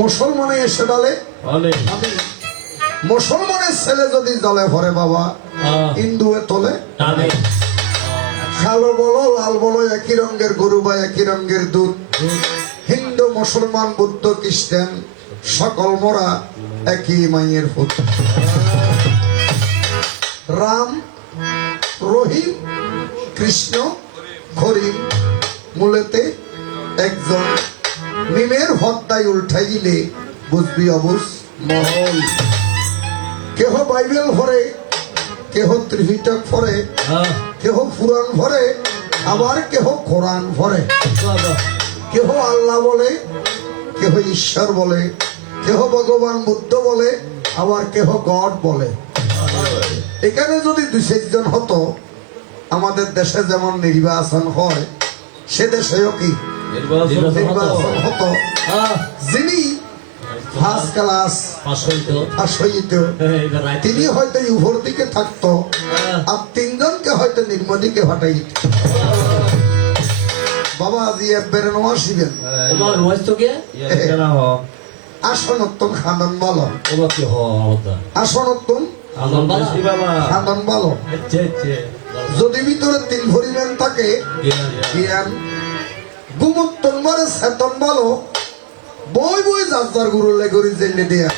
মুসলমানে এসে বলে আমি মুসলমানের ছেলে যদি জলে ভরে বাবা হিন্দুয়ে তোলে কালো বলো লাল বলো একই রঙের গরু বা একই রঙের দুধ হিন্দু মুসলমান বুদ্ধ খ্রিস্টান সকল মোরা একই মায়ের পুত্র রাম রহিম কৃষ্ণ করিম মূলেতে একজন মিমের হত্যায় উল্টাই দিলে বুঝবি অবুজ মহল কেহ বাইবেল ভরে কেহ ত্রিপিটক ভরে কেহ পুরাণ ভরে আবার কেহ কোরআন ভরে কেহ আল্লাহ বলে কেহ ঈশ্বর বলে কেহ ভগবান বুদ্ধ বলে আবার কেহ গড বলে এখানে যদি 2-4 জন হতো আমাদের দেশে যেমন নির্বাচন হয় সে দেশেও কি নির্বাচন হতো যিনি ফার্স্ট ক্লাস পাস হইত তিনি হয়তো উপর দিকে থাকতো আর 3 জনকে হয়তো নিম্ন দিকে হটাইত বাবা আজি বেরোনো আসিবেন আসনত্তম খানন বলো আসনত্তম খানন বলো যদি ভিতরে 3 পরিমাণ থাকে জ্ঞান গুমত্তন মারে চেতন বলো বই বই যার গুরু লেগরি জেনে দেয়া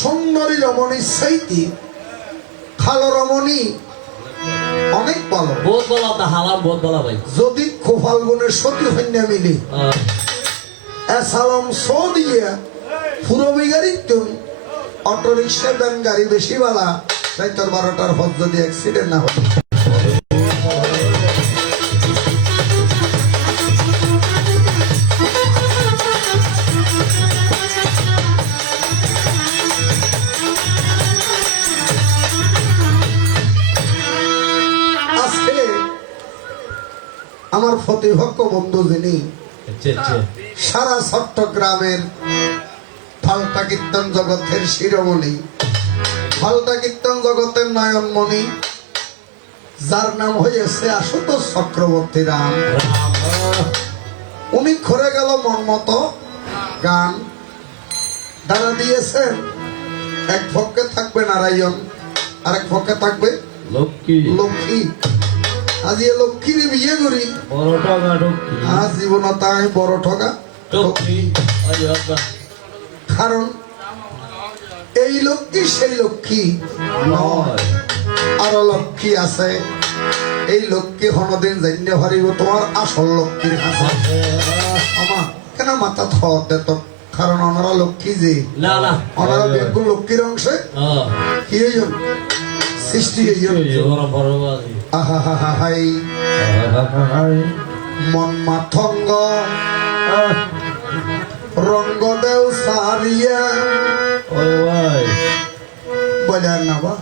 সুন্দরী রমণী সাইতি খালো রমণী অনেক ভালো বহুত ভালো আপনার হালাম বহুত ভালো ভাই যদি খোফাল গুণের সতী হইনা মিলি এসালাম সো দিয়ে ফুরবি গাড়ি তুমি অটো রিক্সা ভ্যান গাড়ি বেশি বালা তাই তোর 12টার হজ যদি অ্যাক্সিডেন্ট না হয় আমার প্রতিভক্ষ বন্ধু যিনি সারা চট্টগ্রামের ফালতা কীর্তন জগতের শিরোমণি ফালতা কীর্তন জগতের নয়নমণি যার নাম হয়েছে আশুতোষ চক্রবর্তী রাম উনি করে গেল মন মতো গান দ্বারা দিয়েছেন এক পক্ষে থাকবে নারায়ণ আরেক পক্ষে থাকবে লক্ষ্মী আজি লক্ষ্মীর বিয়ে করি আজ জীবন তাই বড় ঠকা কারণ এই লক্ষ্মী সেই লক্ষ্মী নয় আরো লক্ষ্মী আছে এই লক্ষ্মী কোনদিন জানিয়ে পারিব তোমার আসল লক্ষ্মীর কাছে আমার কেন মাথা থতে তো কারণ ওনারা লক্ষ্মী যে ওনারা বিলকুল লক্ষ্মীর অংশে কি হইজন সৃষ্টি মন মাথঙ্গ রঙ্গ দেও সারিয়া বলে আর না বা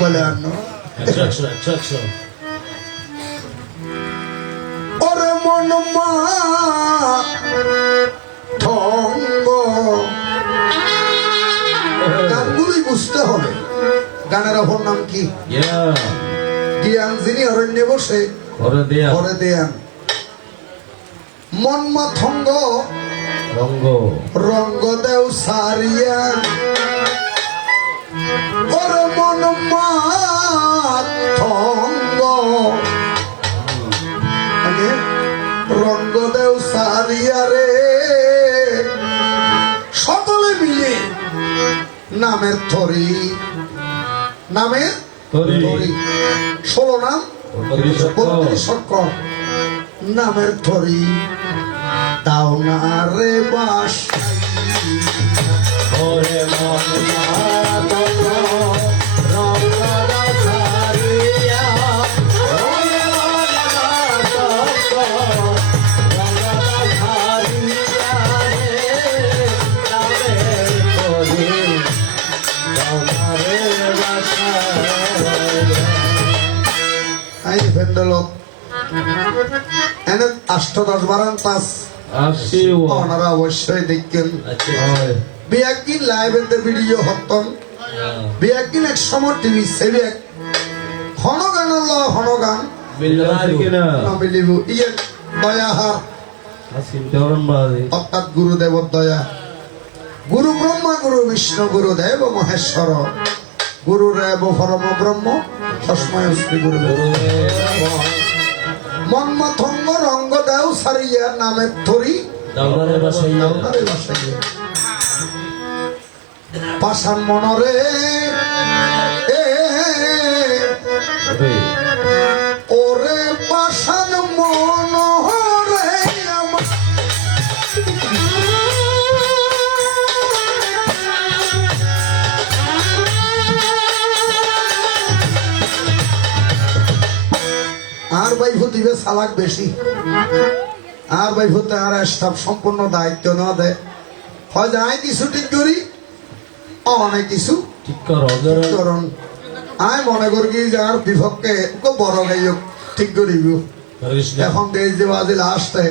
বলে আর না ওরে মন মাথঙ্গ গানগুলোই বুঝতে হবে গানের অপর নাম কি জ্ঞান যিনি অরণ্যে বসে করে দেয়ান মন মাথঙ্গ রঙ্গ দেও সারিয়া ওরে মন মাথঙ্গ রঙ্গ দেও সারিয়া রে সকলে মিলে নামের থরি নামের 16 নাম 32 অক্ষর নামের থরি দাও না রে বাস अष्टदश बारान तास ওনারা অবশ্যই দেখেন বিয়াকিন লাইভেতে ভিডিও হতন বিয়াকিন এক সময় টিভি সেবে হনগান হনগান মিলবার কিনা না মিলিব ইয়ে দয়াহার অর্থাৎ গুরুদেবর দয়া। গুরু ব্রহ্মা গুরু বিষ্ণু গুরুদেব মহেশ্বর গুরুরেব পরম ব্রহ্ম তস্মৈ শ্রী গুরুদেব। মন্মথঙ্গ রঙ্গ দেও সারিয়া নামের থরি দাউদারে বাসাইয়া দাউদারে বাসাইয়া। পাষাণ মনরে ওরে পাষাণ মনরে আমার আর ভাই দিবে সালাক বেশি, আর ভাই ভূতে আর স্টাফ সম্পূর্ণ দায়িত্ব না দেয়, হয় যাই কিছু ঠিক করি অনেক কিছু ঠিক করো করুন। আমি মনে করি কি যার বিভক্কে বড় গাই ঠিক করিব। এখন দেশ যে বাজে লাস্টে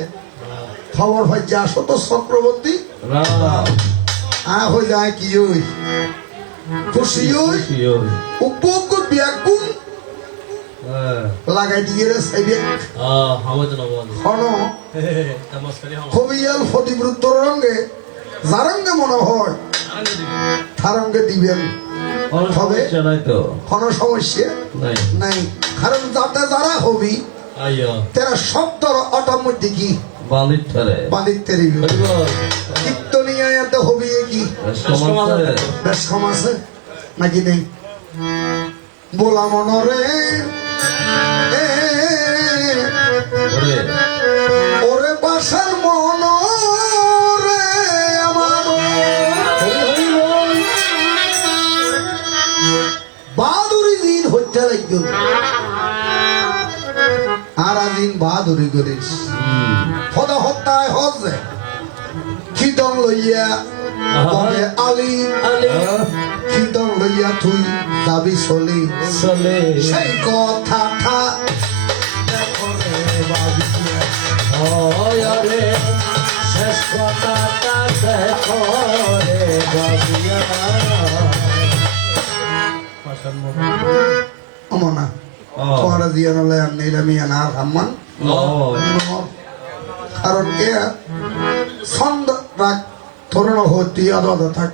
খবর ভাই যে আসো তো চক্রবর্তী হয়ে যায় কি ওই খুশি ওই উপকুল ব্যাকুল লাগাই দিয়ে রে কবিয়াল ফতিবৃত্ত রঙ্গে যারঙ্গে মনে হয় তারঙ্গে দিবেন, তবে কোনো সমস্যা নাই। কারণ যাতে যারা হবি তারা শব্দর অটার মধ্যে কি বালিতে কীর্তনিয়া এতে হবি কি বেশ কম আছে নাকি নেই বলা মনরে ওরে বাসার মনরে আমার বাহাদুরি দিন হচ্ছে লাগবে আর দিন বাহাদুরি করিস পদ হত্যায় হজে খিদং লইয়া বলে আলী খিদং লইয়া তুই যাবি চলি সেই কথাটা শেষ কথাটা দেখো রে বাবিয়া অমনা তোমারা জিয়ান হলে আর নিলামিয়া না হাম্মান কারণ এ ছন্দ রাগ ধরণ হতি আদা থাক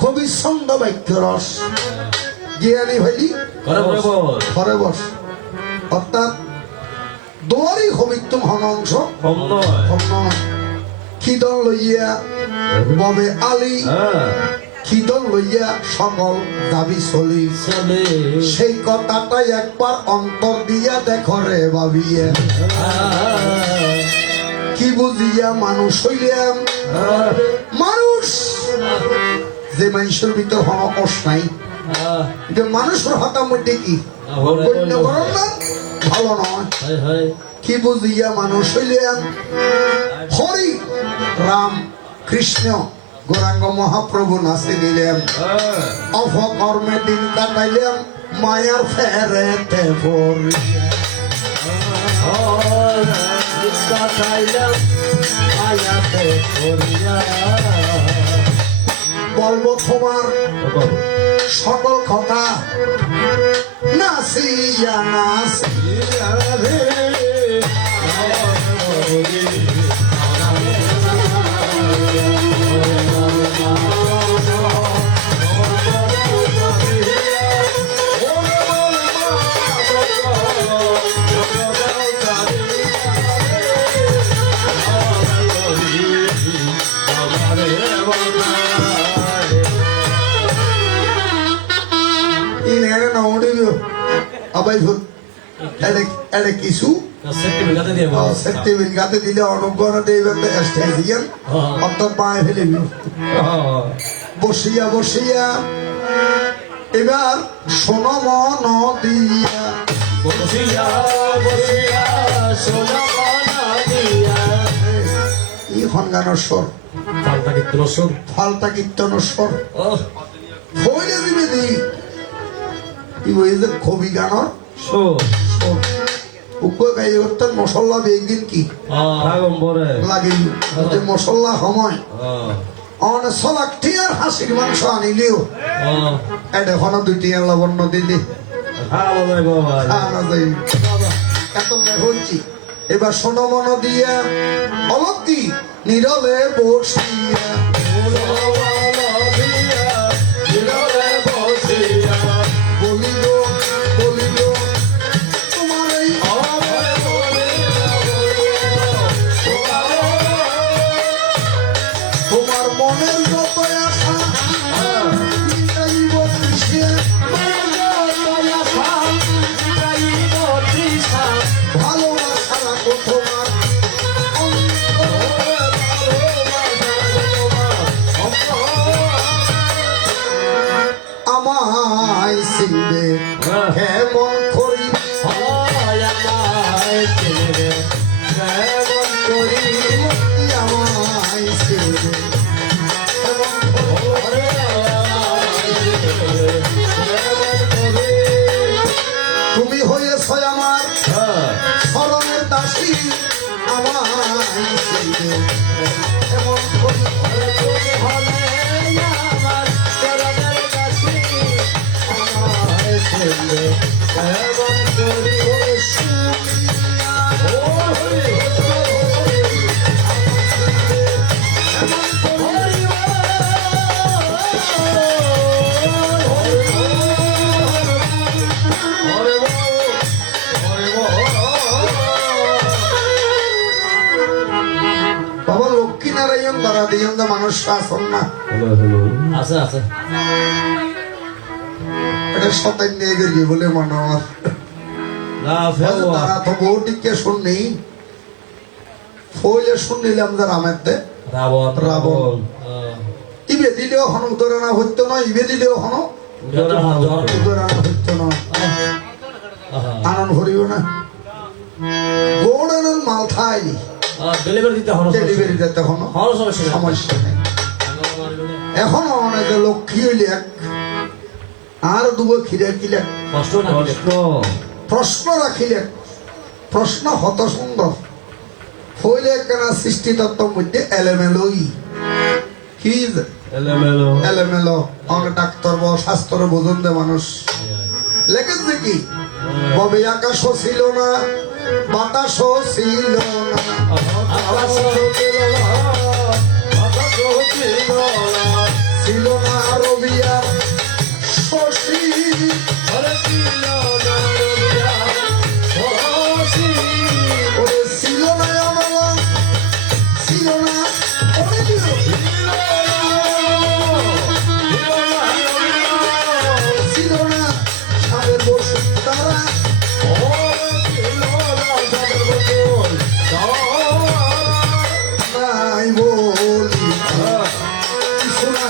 খুবই ছন্দ বাক্য রস জ্ঞানী হইলি ঘরে বস অর্থাৎ দোয়ারি হবিত্তম হন অংশ খিদন লইয়া ববে আলী খিদন লইয়া সকল দাবি চলি সেই কথাটাই একবার অন্তর দিয়া দেখো রে ভাবিয়ে কি বুঝিয়া মানুষ হইলাম মানুষ যে মানুষের ভিতর হন কষ নাই যে মানুষের হতার মধ্যে কি গণ্য করণ না ভালো নয় কি বুঝিয়া মানুষ হইলাম হরি রাম কৃষ্ণ গৌরাঙ্গ মহাপ্রভু নাচে নিলাম অপকর্মে দিন কাটাইলাম মায়ার ফেরেতে বলবো তোমার সকল কথা নাচিয়া নাচিয়া রে কিছু গাতে দিলে অনুগ্রহ অর্থাৎ পায়ে ফেলে বসিয়া বসিয়া এবার শোনো মন দিয়া ইখন গানের স্বর ফালতা কীর্তনের স্বর হইলে দিবে দি কবি গানের মশলা বেগিন কি লাগিল মশলা সময় চলাকটিয়ার হাসির মাংস আনিলেও এখনো দুইটিয়ার লবণ্য দিলি এত হচ্ছি এবার শোনো মন দিয়া অলক্ষী নীরবে বসিয়া বলিল বলিল তোমার এই তোমার মনের যত আশা মিটাইব কিসে? ভালোবাসা রাখো তোমার আমায় চিনবে কেমন করি আমায় চিনবে তুমি হয়েছ আমার স্মরণের দাসী আমায় চিনবে কেমন করি বাবা লক্ষ্মীনারায়ণ তারা দিয়ন মানুষ শাসন না আছে আছে এটা সতাই নিয়ে গেলি বলে মনে আমার তারা তো বউ টিকে শুননি ফইলে শুনিলাম যে রামেরতে রাবণ রাবণ। ইবে দিলেও হন উদরে না হইতো না ইবে দিলেও হন উদরে না হইতো না আনন্দ ভরিব না গৌড়ের মাল থাই ডেলিভারি দিতে হলো ডেলিভারি দিতে হন হলো সমস্যা নেই। সমস্যা নেই এখনো অনেক লক্ষ্মী হইলে এক আর দুবো খিরে কিলে কষ্ট না প্রশ্ন রাখিলে প্রশ্ন হত সুন্দর হইলে কেনা সৃষ্টি তত্ত্ব মধ্যে এলেমেলই কি এলেমেলো অনেক ডাক্তার বা শাস্ত্র বোঝন দে মানুষ লেখেছে কি ববে আকাশও ছিল না বাতাসও ছিল না ছিল না রবিয়া শশী ওরে ছিল না অমলা ছিল না অনেক ছিল না সাদের বসুন্ধরা নাই বলি কিছু না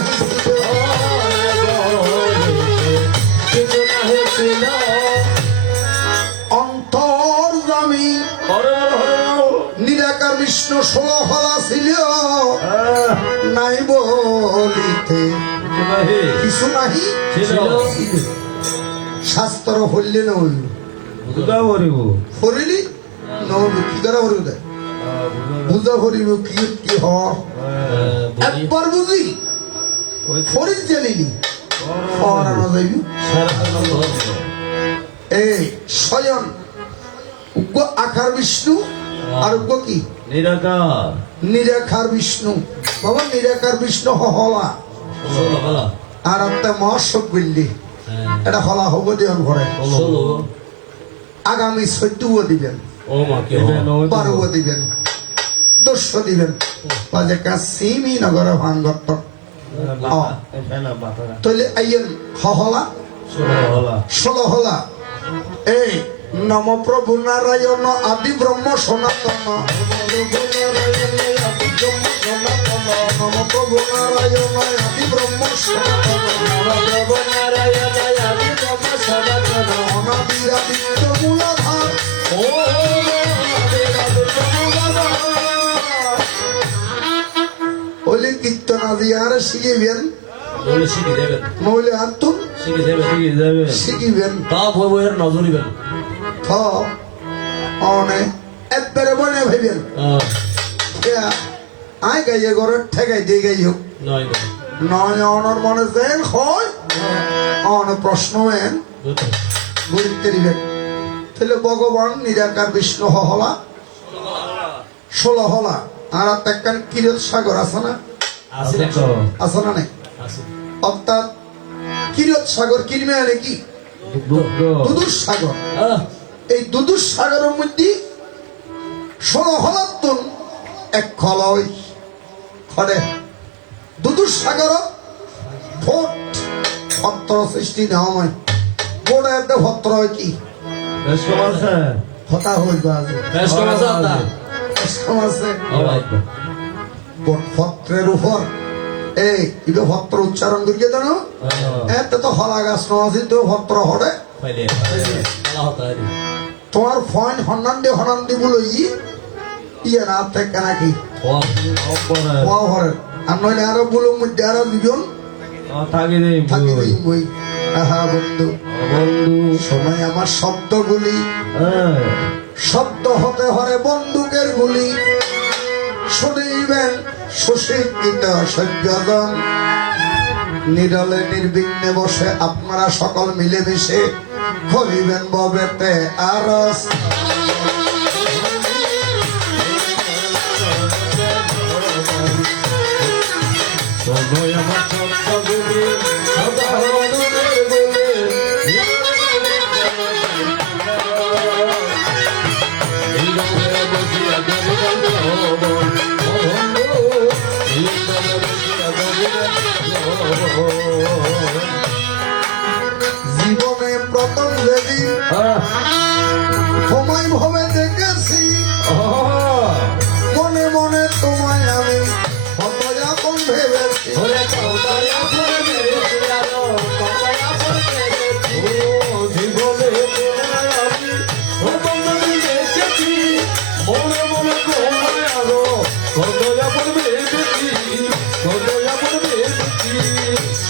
অন্তর্জামী নিরাকার বিষ্ণু 16 হলা ছিল নাই বলিতে কিছু নাহি শাস্ত্র হইলে না হইল ফরিলি নহল কি করা হরিব দে বুঝা হরিব কি কি হ একবার বুঝি ফরিল জানিলি ফরানো যাইবি এই স্বয়ং উগ্র আকার বিষ্ণু আর উগ্র কি নিরাকার বিষ্ণু বাবা নিরাকার বিষ্ণু হলা আর একটা মহোৎসব বললি এটা হলা হব দিয়ন ঘরে আগামী 14 দিবেন 12 দিবেন 10 দিবেন বাজে কা সিমি নগর ভাঙ্গত তাহলে আইয়েন হলা 16 হলা এই নম প্রভু নারায়ণ আদি ব্রহ্ম সনাতন নম প্রভু নারায়ণ আদি ব্রহ্ম সনাতন অনাদিরাদিত্য মূলাধার ওইলে কীর্তন আজি আর শিখিবেন নইলে আর তুন শিখিবেন নজরিবেন অনেক একবারে বনে ভাইবেন আই গাইয়ে ঘরে ঠেকাই দিয়ে গাই হোক নয় অনর মনে যেন হয় অন প্রশ্ন এন ঘুরিতে দিবেন তাহলে ভগবান নিরাকার বিষ্ণু হলা ষোলো হলা আর একখান কিরত সাগর আছে না, আছে না? আছে না নাই? আছে। অর্থাৎ কিরত সাগর কিরমে আনে কি দুদুর সাগর। এই দুদুর সাগরের মধ্যে 16 হলাত্তন এক খলয় খড়ে দুদুর সাগর ফোট ভত্র সৃষ্টি না হয় বড় একটা ভত্র হয় কি হতা হইবা আছে বেশ কম আছে আপনার? কম আছে ও ভাই। ভত্রের উপর এই ইবে ভত্র উচ্চারণ করিয়ে জানো এতে তো হলা গাছ নয় তো ভত্র হরে পাইলে। ভালো হতো আরে। তোমার ফয়েন হনান্দি বলো ইয়ে না থেকে নাকি হওয়া হরে আর নইলে আরো বলো মধ্যে আরো দুজন থাকি দিই বই। আহা বন্ধু সময় আমার শব্দগুলি শব্দ হতে হরে বন্দুকের গুলি শুনিবেন সুশিক্ষিত সভ্যজন নিরলে নির্বিঘ্নে বসে আপনারা সকল মিলেমিশে করিবেন ববেতে আরস। জীবনে প্রথম যেদিন সময় ভাবে দেখেছি মনে মনে তোমায় আমি হতযাপন ভেবেছি।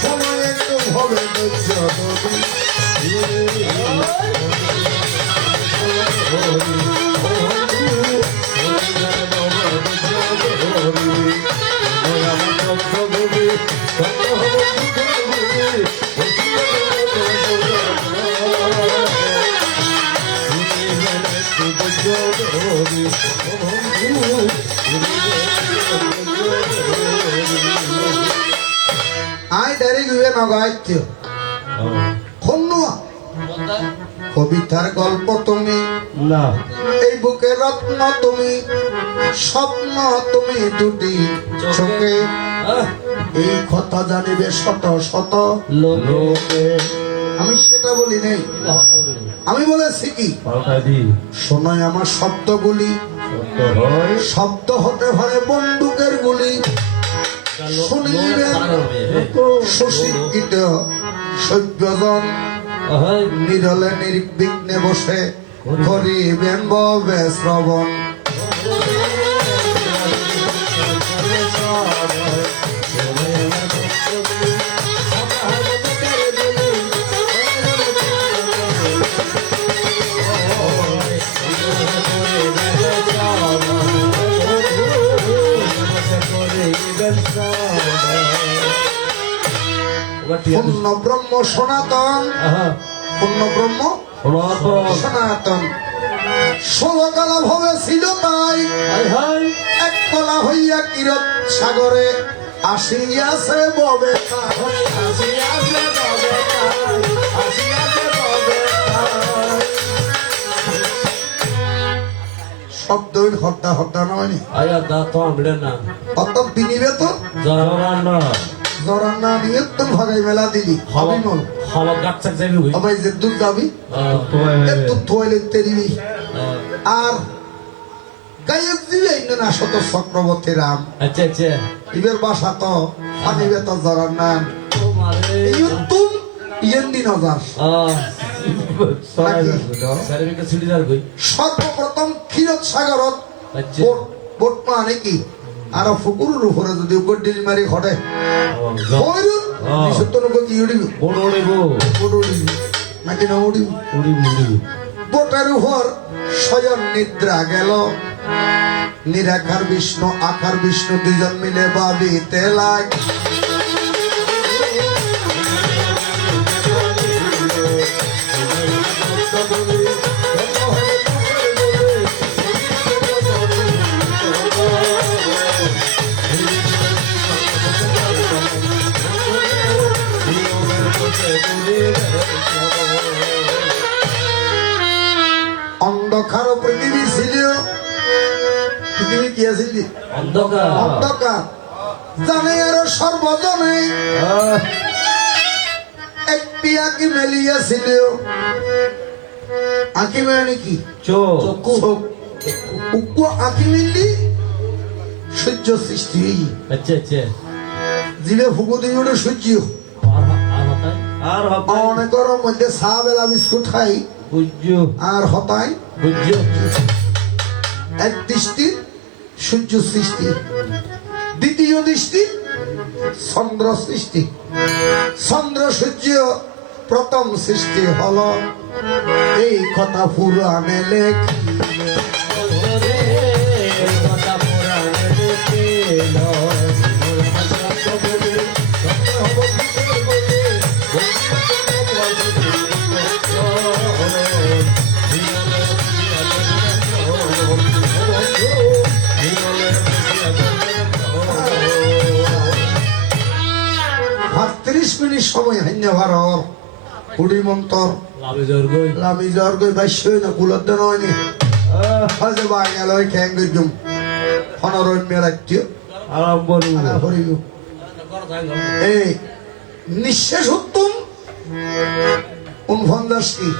সময় একটু ভাবে ধৈর্য ধরি। আই ডাইরেক্ট হয়ে নগাইত্য খন্নুয়া কবিতার গল্প তুমি না এই বুকে রত্ন তুমি স্বপ্ন তুমি দুটি চোখে এই কথা জানিবে শত শত লোকে। আমি সেটা বলি নেই, আমি বলেছি কি শোনায় আমার শব্দগুলি শব্দ হতে পারে বন্দুকের গুলি শুনিবেন সুশিক্ষিত সভ্যজন নিরলে নির্বিঘ্নে বসে করিবেন ববে শ্রবণ। পূর্ণ ব্রহ্ম সনাতন পূর্ণ ব্রহ্ম সনাতন 16 কালা ভবে ছিল তাই এক কলা হইয়া কিরত সাগরে আসিয়াছে ববে শব্দ হত্যা হত্যা নয় আয়া দা তো আমড়ে না। অত বিনিবে তো জরান না নিয়ে তো ভাগাই মেলা দিলি হাওয়া হবিমল হাওয়া গাছাক যাবি হই। আবাই যে দুধ যাবি একটু থইলে তেরিবি আর গায়ক দিবে না শত চক্রবর্তী রাম আচ্ছা আচ্ছা। ইবের বাসা তো ফানিবে তো জরান না ও মারে। ইউতুম ইয়েন্দি নজার সার্টিফিকেট ছুটিদার কই। সর্বপ্রথম ক্ষীরত সাগরত আচ্ছা। বোট মানে কি আর ফুকুরের উপরে যদি গড্ডিল মারি ঘটে হইরুন বিশুদ্ধ কি উড়িবি বোট উড়িবি নাকি না উড়িবি বোটের উপর শয়ন নিদ্রা গেল নিরাকার বিষ্ণু আকার বিষ্ণু দুজন মিলে ভাবিতে লাগ অন্ধকার অন্ধকার জানে আর সর্বজনে একটি আঁকি মেলিয়াছিল আঁকি মানে কি চোখ চক্ষু উক্কু আঁকি মিললি সূর্য সৃষ্টি হই আচ্ছা আচ্ছা জিবে ফুকু দিয়ে ওটা সূর্য আর হতায় আর হবে অনেকের মধ্যে চা বেলা বিস্কুট খাই বুঝছো আর হতায় বুঝছো এক দৃষ্টি সূর্য সৃষ্টি দ্বিতীয় দৃষ্টি চন্দ্র সৃষ্টি চন্দ্র সূর্য প্রথম সৃষ্টি হলো এই কথা পুরাণে লেখ ত্রিশ মিনিট সময় হান্য ভারর কুড়ি মন্তর লাভে জোর গই লামি জ্বর গই বাইশই না কুলত নয়নি হয়তো বাঙাল ওই খ্যাং গইম অনরম্য রাজ্য আরম্ভ আনা হরিল এই নিঃশেষ উত্তম উনফন্দাস কি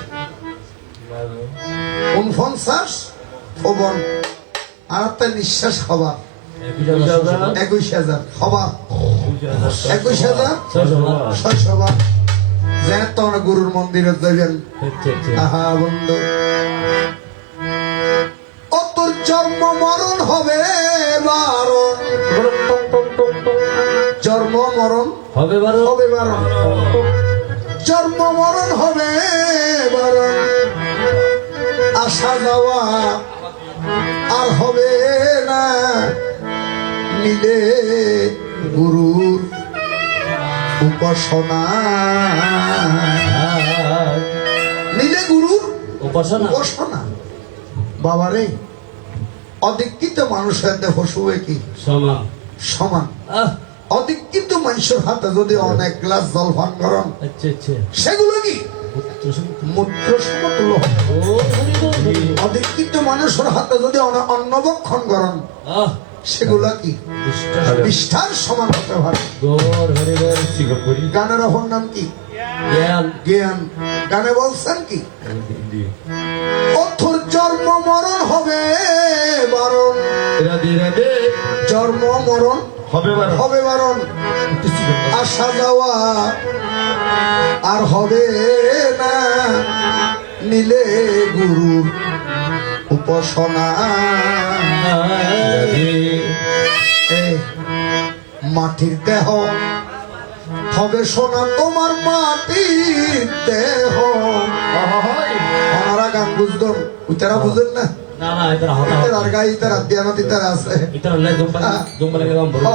উনফন্সাস ফবন আর একটা নিঃশ্বাস হবার 21,000 হবার 21,600 বার যে তখন গুরুর মন্দিরে যাবেন আহা বন্ধু ও তোর জন্ম মরণ হবে বারণ জন্ম মরণ হবে বারো হবে বারণ জন্ম মরণ হবে বারণ আসা যাওয়া আর হবে না নিলে গুরুর উপাসনা নিলে গুরুর উপাসনা উপাসনা বাবারে অধিকৃত মানুষের দেহ শুয়ে কি সমান সমান আহ অধিকৃত মানুষের হাতে যদি অনেক গ্লাস জল পান করেন আচ্ছা আচ্ছা সেগুলো কি মূত্র সমতুল্য হবে। ও হরি বল অধিকৃত মানুষের হাতে যদি অন্নবক্ষণ করেন আহ সেগুলা কি বিশ্বাস বিষ্ঠার সমান হতে পারে গৌর হরি বল শিকড় করি গানের অপর নাম কি জ্ঞান জ্ঞান গানে বলছেন কি অথর জন্ম মরণ হবে বারণ রাধে রাধে জন্ম মরণ হবে বারো হবে বারণ আসা যাওয়া আর হবে না নিলে গুরুর উপাসনা এই মাটির দেহ হবে সোনা তোমার মাটির দেহ ওনারা গান বুঝতাম উতারা বুঝেন না না না এটা হতা ইতার গাই ইতার আদ্যানত ইতার আছে এটা নাই জম্বালে গেলাম বড়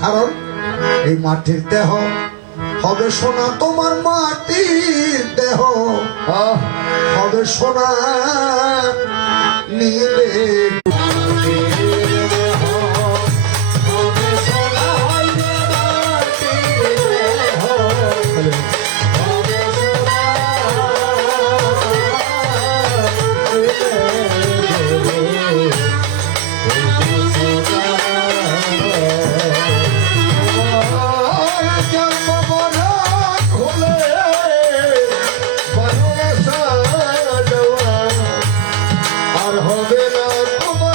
কারণ এই মাটির দেহ হবে সোনা তোমার মাটির দেহ হবে সোনা নিলে আর হবে না তোমার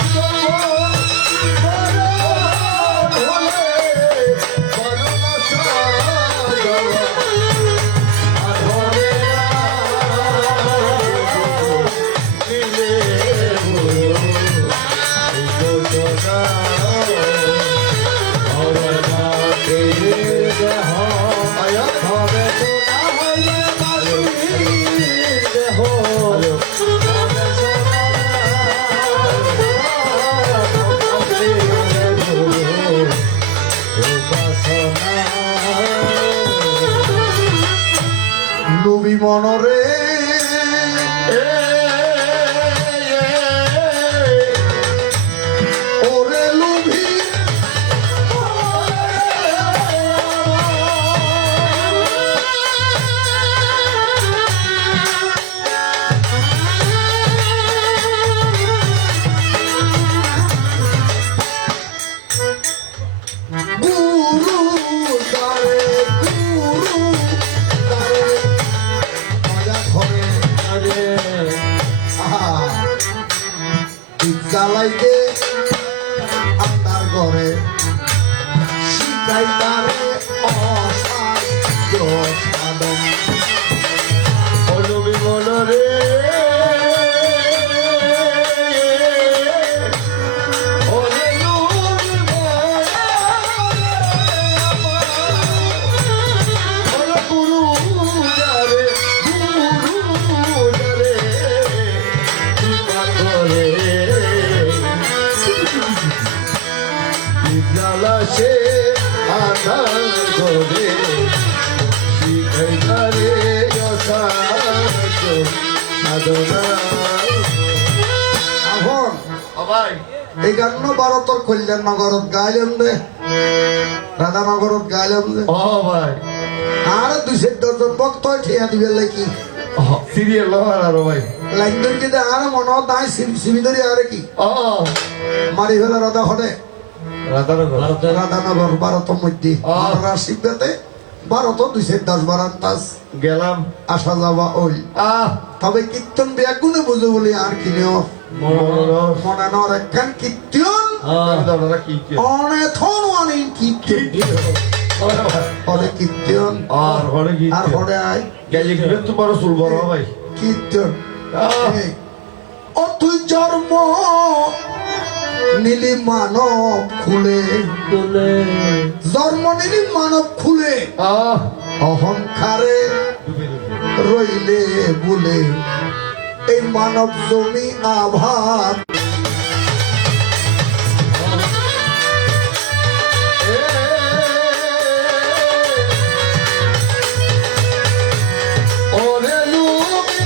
নবী মনরে ওরে লুভি শিখাই তারে অসাধ্য সাধন অনুবি মনরে সে আধার করে শিখাই তারে সাধনা এখন ভাই এই গান ভারতর কল্যাণ নগরত গাইলাম দে রাধানগরত গাইলাম দে ও ভাই আর 210 ভক্ত ঠিয়া দিবে লাগি সিরিয়াল আর ভাই লাইন ধরে যদি আর মন নাই সিবি ধরে আর কি ও মারি ফেলে রাধা হরে রাধানগর ভারতের রাধানগর ভারতের মধ্যে আমরা শিখতে ভারত 210 তাস গেলাম আসা যাওয়া ওই তবে কীর্তন ব্যাগুনে বুঝো বলে আর কিনেও মনোরম মনে নর একখান কীর্তন দাদা কি অনেথন অনেক কীর্তন অনেক কীর্তন আর হরে কি আর হরে আয় গেলে গেলে তোমার চুল বড় ভাই কীর্তন এই, ও তুই জন্ম নীলি মানব খুলে বলে জন্ম নীলি মানব খুলে অহংকারে রইলে বলে এই মানব জমি আভাত ওরে লুবি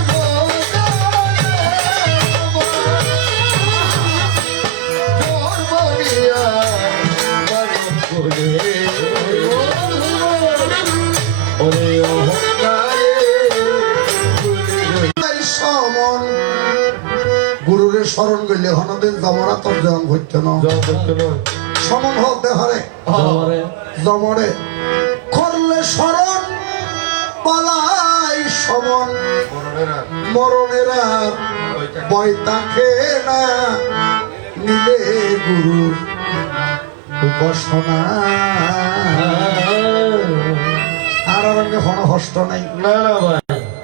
মরিয়া ওরে অহংকারে সমন গুরুরে স্মরণ করলে হনদিন জমরা তোর জন ঘটত না সমন হতে হরে জমরে জমরে করলে স্মরণ পালাই সমন মরণেরা বই তাকে না নিলে গুরুর উপাসনা আর রঙে হন হষ্ট নাই না না ভাই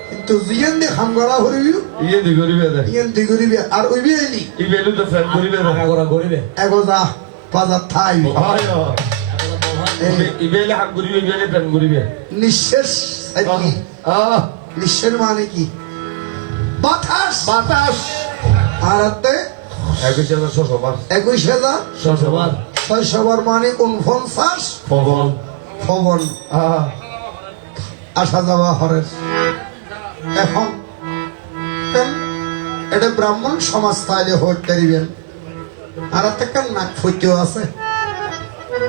কিন্তু জিয়ান দিয়ে খাম করা হরিবি ইয়ে দি করিবে দে ইয়ান দি করিবি আর ওইবি এলি ই বেলু তো ফ্যান করিবে না আগা করা করিবে এগোজা বাজার থাই হয় আগা বহা ই বেলে হাক করিবে ই বেলে ফ্যান করিবে নিঃশ্বাস আর কি আহ নিঃশ্বাস মানে কি বাতাস বাতাস আর হাতে 21,600 বার 21,000 সসবার 600 মানে 49 পবন ভবন আসা যাওয়া হরের এখন কেন এটা ব্রাহ্মণ সমাজ তাইলে হইতে পারিবেন আর একটা নাক ফুটেও আছে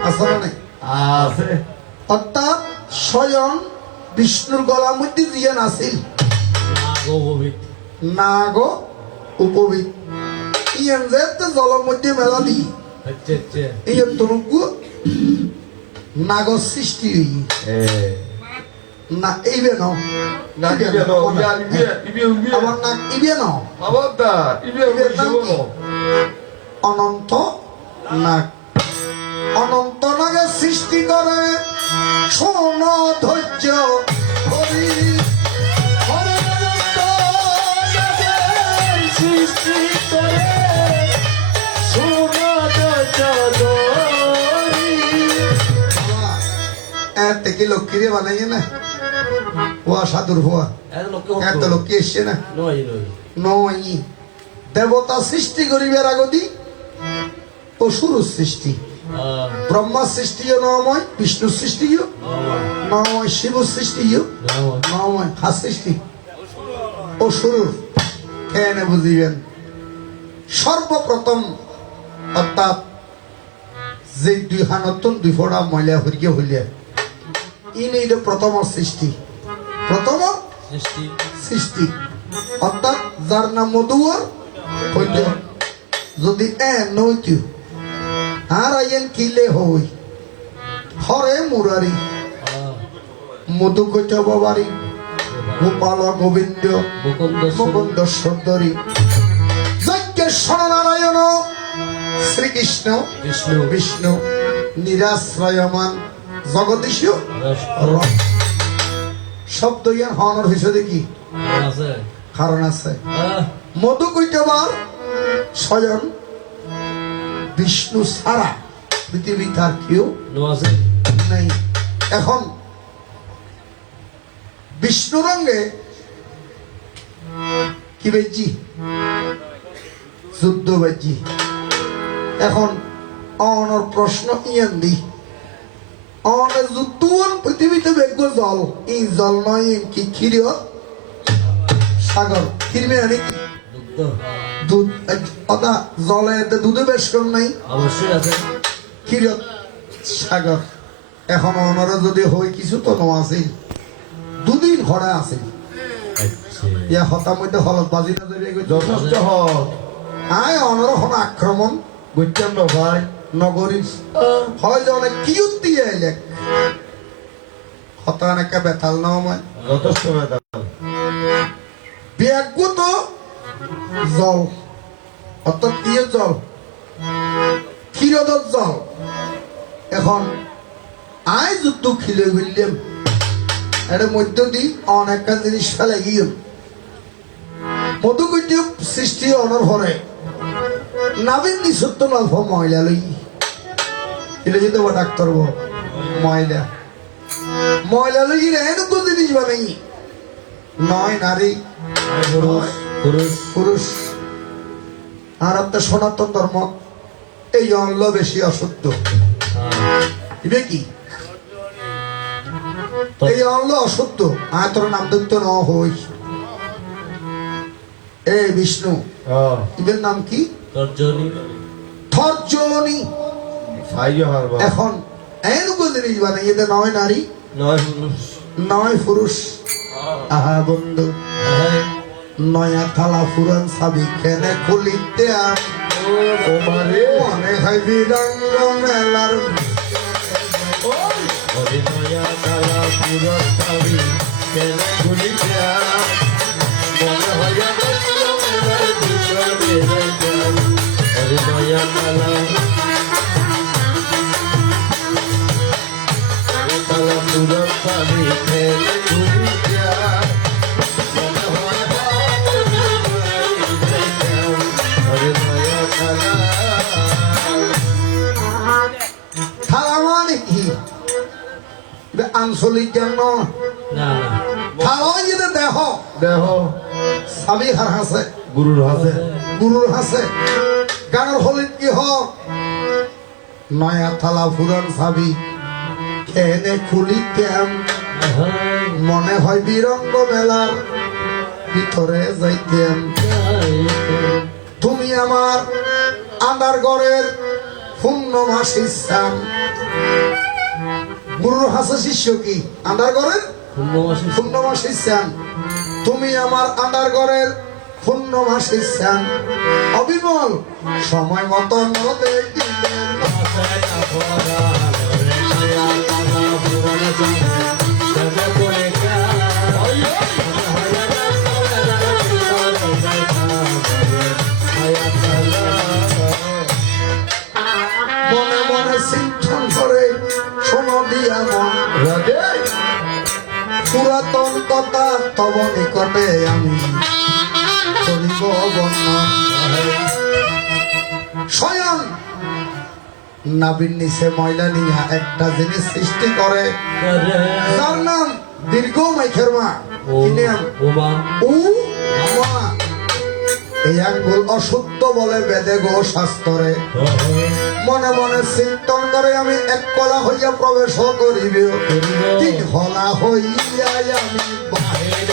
আছে না নাই? আছে অর্থাৎ স্বয়ং বিষ্ণুর গলার মধ্যে জিয়ান আছিল গোবিত নাগ উপবিত ইয়ান যে জলের মধ্যে মেলা দি হচ্ছে ইয়ান তরুগু নাগ সৃষ্টি হই এ না এইবে ন না কি বেলো ইবে আমার নাক ইবে ন আবার দা ইবে বলো অনন্ত নাগ অনন্ত নাগে সৃষ্টি করে শোন ধৈর্য হরি হরে অনন্ত নাগের সৃষ্টি করে শোন ধৈর্য ধরি। বাবা, এত কি লক্ষ্মীরে বানাইয়ে না ও সাধুর হওয়া এত লোক এত লক্ষ্মী এসছে না নয় নয় নয় দেবতা সৃষ্টি করিবার আগতি অসুর সৃষ্টি ব্রহ্মা সৃষ্টিও নময় বিষ্ণু সৃষ্টিও নময় শিব সৃষ্টিও নময় হাত সৃষ্টি অসুর কেন বুঝিবেন সর্বপ্রথম অর্থাৎ যে দুই হানতন দুই ফোড়া ময়লা হরিকে হইলে ইনি প্রথম সৃষ্টি প্রথম সৃষ্টি সৃষ্টি অর্থাৎ যার নাম মধুয়ার হইতে যদি নইত আর আইন কিলে হই হরে মুরারি মধু কৈতব বাড়ি গোপাল গোবিন্দ মুকুন্দ মুকুন্দ সুন্দরী যজ্ঞেশ্বর নারায়ণ শ্রীকৃষ্ণ বিষ্ণু বিষ্ণু নিরাশ্রয়মান জগদীশীয় রস শব্দ ইয়ান হনর হিসেবে কি আছে কারণ আছে মধু কইটাবার স্বয়ং বিষ্ণু ছাড়া পৃথিবী তার কেউ নো আছে নেই। এখন বিষ্ণু রঙ্গে কি বেজি যুদ্ধ বেজি। এখন অনর প্রশ্ন ইয়ান দি অনের যুদ্ধ পৃথিবীতে বেগ জল এই জল নয় কি ক্ষীর সাগর ক্ষীরমে আনি কি দুগ্ধ দুধ অদা জলে দুধে বেশ কম নাই অবশ্যই আছে ক্ষীরত সাগর। এখন অনরা যদি হয় কিছু তো ন আছে দুদিন ঘরে আছে আচ্ছা ইয়া হতার মধ্যে হলত বাজি না যাবে যথেষ্ট হল আয় অনর হন আক্রমণ বুঝতাম না ভাই নগরী হয় যে অনেক কি দিয়ে আইলে হতা অনেকটা বেতাল না আমার যথেষ্ট বেদা ব্যাগ তো জল অর্থাৎ দিয়ে জল ক্ষীরদর জল। এখন আয় যুদ্ধ খিলে বললাম এর মধ্য দিয়ে অনেকটা জিনিস ফেলে গিয়ে মধুকৈত্য সৃষ্টি অনর হরে নাবিন দি সত্য নল্প মহিলা লই এটা যদি ডাক্তার মহিলা মহিলা লই এরকম জিনিস বানাই নয় নারী পুরুষ পুরুষ পুরুষ। আর আপনার সনাতন ধর্ম এই অন্ন বেশি অশুদ্ধ এটা কি এই অন্ন অশুদ্ধ আর তোর নাম দৈত্য ন হই এ বিষ্ণু ইবের নাম কি তর্জনী থর্জনী। সাইয় হার বা এখন এরকম জিনিস বানাই এদের নয় নারী নয় পুরুষ নয় পুরুষ। আহা বন্ধু নয়া থালা ফুরান সাবি খেনে খুলিতে আর ও মারে মনে হয় বিরঙ্গ মেলার অভিনয়া কালা পুরুষ কবি কেন গুলিয়া মনে হয় অভিনয়া কালা কালা পুরুষ কবি কেন গুলিয়া অভিনয়া কালা থালা মানে কি এটা আঞ্চলিক জ্ঞান না না থালা যদি দেহ দেহ সাবি হার হাসে গুরুর হাতে গুরুর হাসে গানের হলিত কি হ নয়া থালা ফুরান সাবি খেনে খুলিতাম মনে হয় বিরঙ্গ মেলার ভিতরে যাইতাম তুমি আমার আন্দার ঘরের পূর্ণ মাস ইচ্ছাম। গুরুর হাসে শিষ্য কি আন্দার ঘরের পূর্ণ মাস ইচ্ছাম। তুমি আমার আন্দার ঘরের পূর্ণ মাস ইচ্ছাম। অবিমল সময় মতো নদে দিলেন মনে মনে চিন্তন করে শোনো দিয়া মন রাধে পুরাতন কথা তব নিকটে আমি করিব বর্ণন। স্বয়ং নাবিন নিচে ময়লা নিয়া একটা জিনিস সৃষ্টি করে যার নাম দীর্ঘ মাইখের মা কি নাম উমা উ মা। এই আঙ্গুল অশুদ্ধ বলে বেদে গো শাস্ত্রে মনে মনে চিন্তন করে আমি এক কলা হইয়া প্রবেশ করিব তিন হলা হইয়া আমি বাহির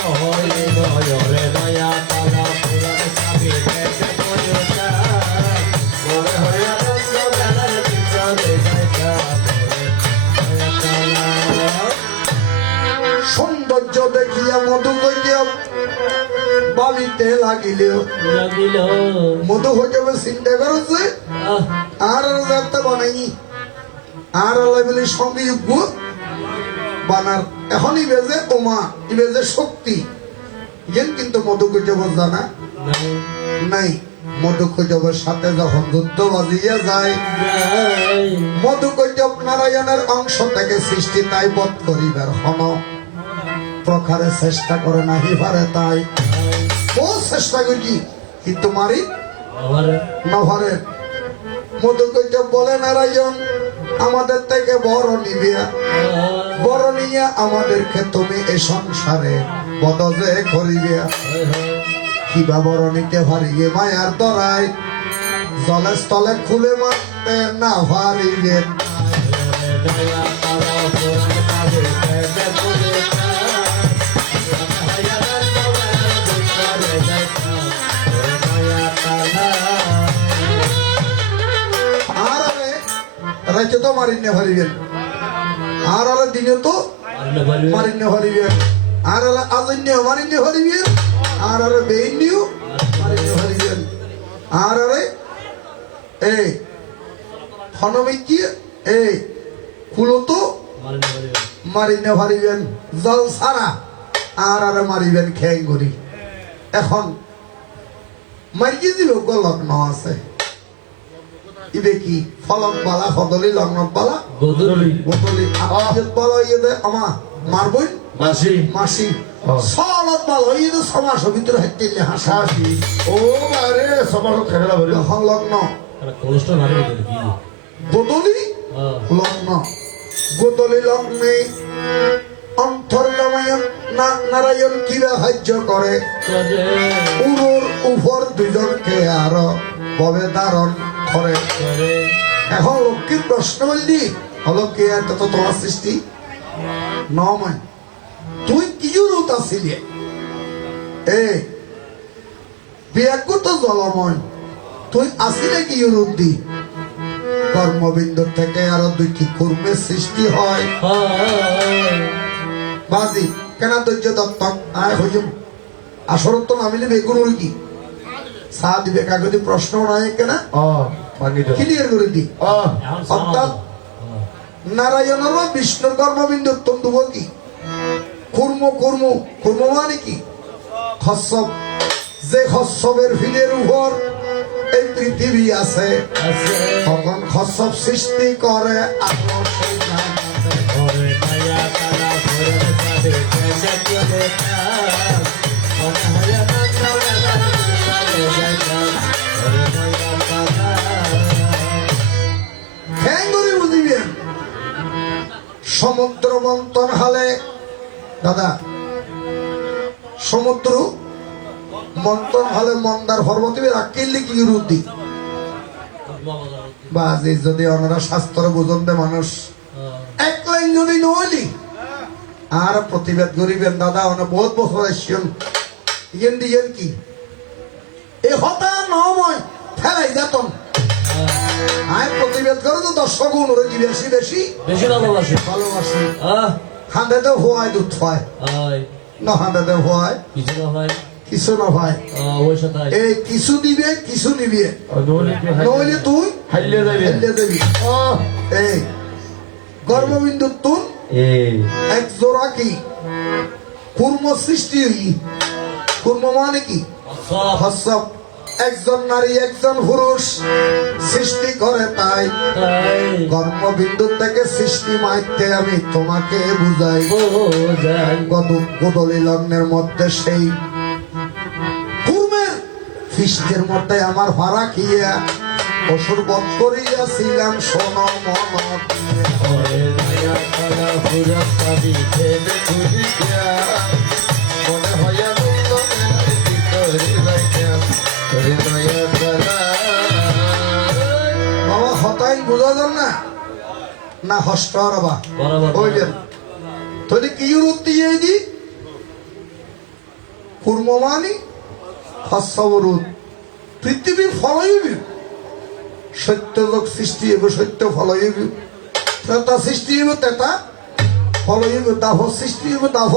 সৌন্দর্য দেখিয়া মধু কইয়া বালিতে লাগিলেও মধু হয়ে যাবে চিন্তা করছে আর যাতে বানাই আর বলে সঙ্গে বানার এখনই বেজে ওমা ইবেজে শক্তি ইয়েন কিন্তু মধু কইতে জানা নাই মধুকৈটবের সাথে যখন যুদ্ধ বাজিয়ে যায় মধুকৈটব নারায়ণের অংশ থেকে সৃষ্টি তাই বধ করিবার হন প্রকারে চেষ্টা করে নাহি পারে তাই ও চেষ্টা করি কি তোমারই আমার নহরের মধুকৈটব বলে নারায়ণ আমাদের থেকে বড় নিবিয়া বড় নিয়ে আমাদেরকে তুমি এই সংসারে বদজে করিবে কিবা বড় নিতে পারিবে মায়ার দরাই জলে স্থলে খুলে মারতে না পারিবে আর আরে রাইতে তো মারিনে পারিবেন আর আরে দিনে তো মারিনে পারিবেন আর আরে আজন্য মারিনে পারিবেন আর আরে বেইনিও মারিনে পারিবেন আর আরে এই হনমিকি এই কুলো তো মারিনে পারিবেন জল সারা আর আরে মারিবেন খেঙ্গুরি এখন মারিয়ে দিল লগ্ন আছে ইবে কি ফলক বালা সদলি লগ্ন বালা গোদলি বদলি আপিয়ত বালা ইয়ে দে আমা মারবই মাসি মাসি হ্যাঁ। সলত বালা ইয়ে দে সমাস ভিতরে হাইতে হাসা মাসি ও মারে সবার খেলা বলি এখন লগ্ন কোলেস্ট্রল ভালো হয়ে গেল কি বদলি লগ্ন বদলি লগ্নে অন্তর্নারায়ণ নারায়ণ কিরা সাহায্য করে উরুর উপর দুজনকে আর ববে ধারণ করে এখন লক্ষ্মীর প্রশ্ন বললি হলো কে এটা তো তোমার সৃষ্টি নয় তুই কি রূপ আসিলি এ বিয়াকু তো জলময় তুই আসিলে কি রূপ দি কর্মবিন্দু থেকে আরো দুইটি কুর্মের সৃষ্টি হয় বাজি কেন ধৈর্য দত্তক আয় হইম আসর তো নামিলে বেগুন কি চা দিবে কাগজে প্রশ্ন নাই কেনা পানি ক্লিয়ার করে দি অর্থাৎ নারায়ণের বা বিষ্ণুর কর্মবিন্দু উত্তম দেব কি কুর্ম কুর্ম কুর্ম মানে কি খসব যে খসবের ফিলের উপর এই পৃথিবী আছে তখন খসব সৃষ্টি করে আলো সেই জানাতে। ঠ্যাঙ্গুরি বুঝিবেন সমুদ্র মন্থন হালে দাদা সমুদ্র মন্থন হালে মন্দার পর্বতীবে রাখিলে কি রুদি বাজি যদি ওনারা শাস্ত্র বুঝন দে মানুষ এক লাইন যদি নইলি আর প্রতিবাদ করিবেন দাদা ওনা বহুত বছর আসছেন ইয়েন দিয়েন কি এ হতা নয় ফেলাই যাতন আয় প্রতিবাদ করে তো দর্শক অনুরে কি বেশি বেশি বেশি ভালোবাসি ভালোবাসি হাঁদাতে হওয়ায় দুধ হয় না হাঁদাতে হওয়ায় কিছু না হয় কিছু না ভাই ওই সাথে এই কিছু দিবে কিছু নিবে নইলে তুই হাইলে যাবে হেলে দেবি এই গর্ভবিন্দু তুন এক জোড়া কি কুর্ম সৃষ্টি হই কুর্ম মানে কি হসব একজন নারী একজন পুরুষ সৃষ্টি করে তাই কর্মবিন্দু থেকে সৃষ্টি মাইতে আমি তোমাকে বুঝাই গোদলি লগ্নের মধ্যে সেই পূর্বের ফিস্টের মধ্যে আমার ভাড়া খেয়ে অসুর বধ করিয়াছিলাম শোন মন মনে হয় বাবা হতাই বোঝা যান না না হষ্ট রবা ওই যে তুই কি রূপ দিয়ে দি কুর্মমানি হস্তবরূপ পৃথিবী ফলইবি সত্য লোক সৃষ্টি হইব সত্য ফলইব তেতা সৃষ্টি হইব তেতা ফলইব দাহ সৃষ্টি হইব দাহ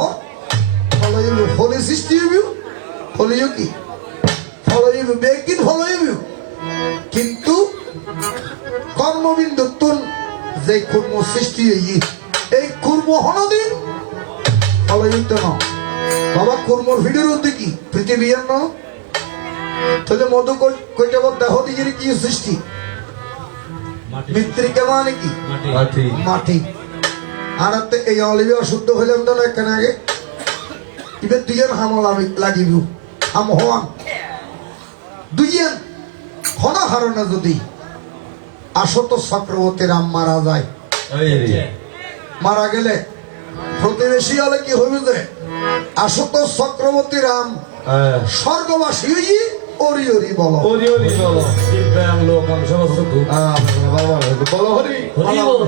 ফলইব ফলি সৃষ্টি হইব ফলিও কি ফলইব বেকিন ফলইব কিন্তু কর্মবিন্দু তুন যে কুর্ম সৃষ্টি হই এই কুর্ম হনদিন ফলইব না বাবা কুর্মর ভিডিওর উদ্দি কি পৃথিবী ন তাহলে মধু কইটা দেহ দিগির কি সৃষ্টি মাটি মৃত্তিকা মানে কি মাটি মাটি মাটি আর এতে এই অলিভে অশুদ্ধ হইলাম তো না কেন আগে এবার দুইজন হামলা লাগিব হাম হওয়ান দুইজন হন হারণে যদি আশত চক্রবর্তী রাম মারা যায় এই রে মারা গেলে প্রতিবেশী হলে কি হইবে যে আশত চক্রবর্তী রাম হ্যাঁ স্বর্গবাসী হইয়ে ওরি ওরি বলো ওরি ওরি বলো দিব্যাং লোকং সমস্তু বাবা বলো হরি হরি বল